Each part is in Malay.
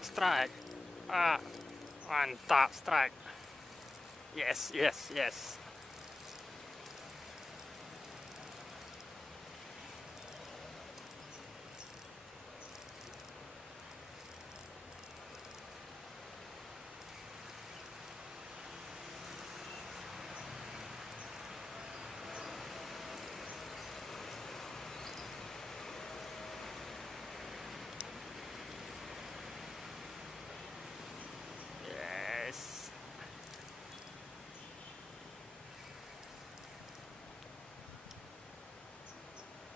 Strike. Ah, mantap strike. Yes, yes, yes. Yes.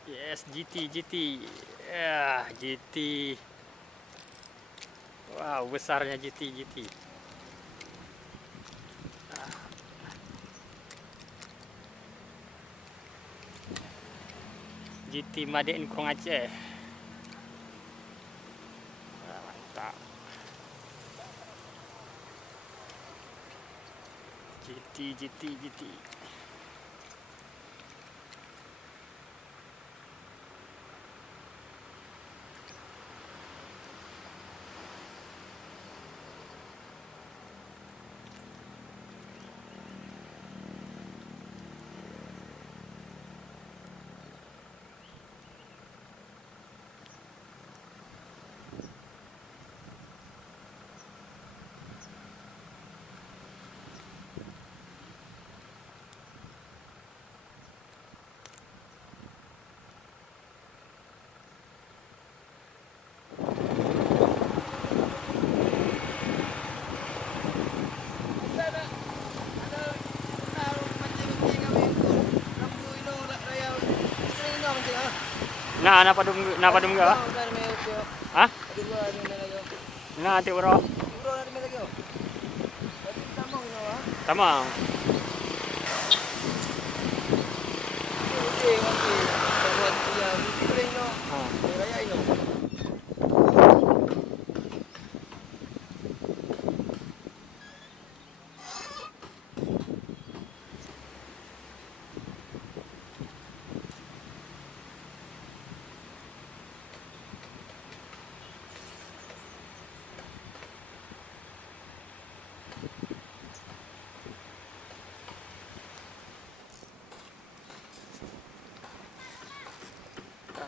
Yes, GT, GT. Ya, GT. Wow, besarnya GT, GT. GT Made in Kurang Aceh. Mantap. GT, GT, GT. Nah, napa dum ga? Hah? Nah, ti bro. Tamam.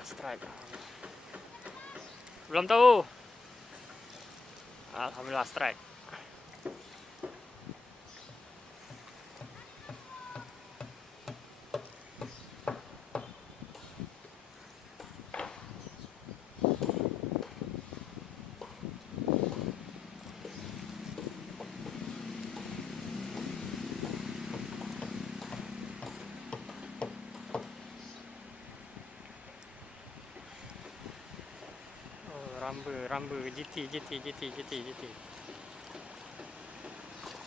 Strike. Belum tahu. Alhamdulillah strike. Rambu, GT, GT, GT, GT, GT.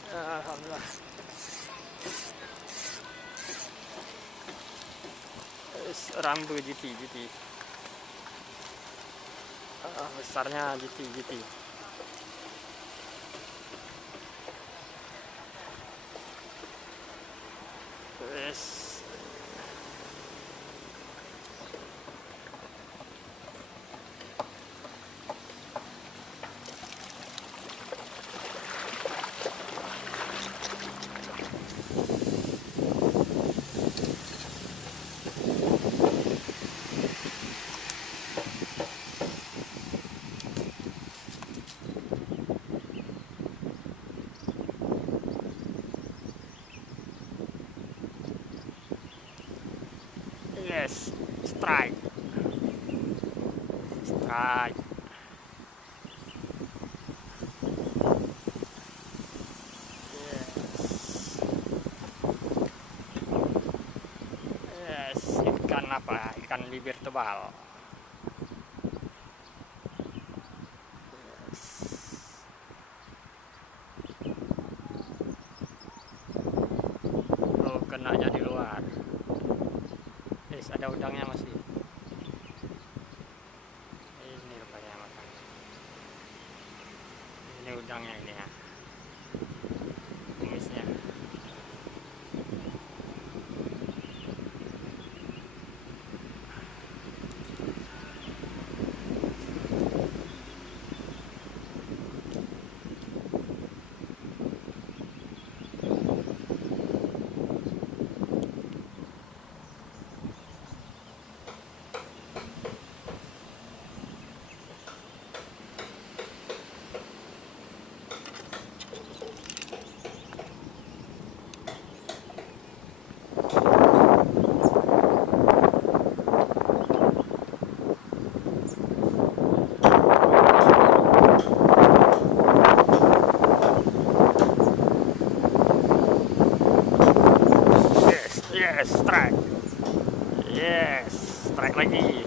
Alhamdulillah. Rambu GT, GT. Besarnya GT, GT. Yes. Yes, strike. Strike. Yes. Yes, ikan apa? Ikan bibir tebal. Yes. Oh, kenanya di luar. Yes, ada udangnya masih. Ini rupanya makan. Ini udangnya ini ya. Kumisnya. Yes, strike. Yes, strike lagi.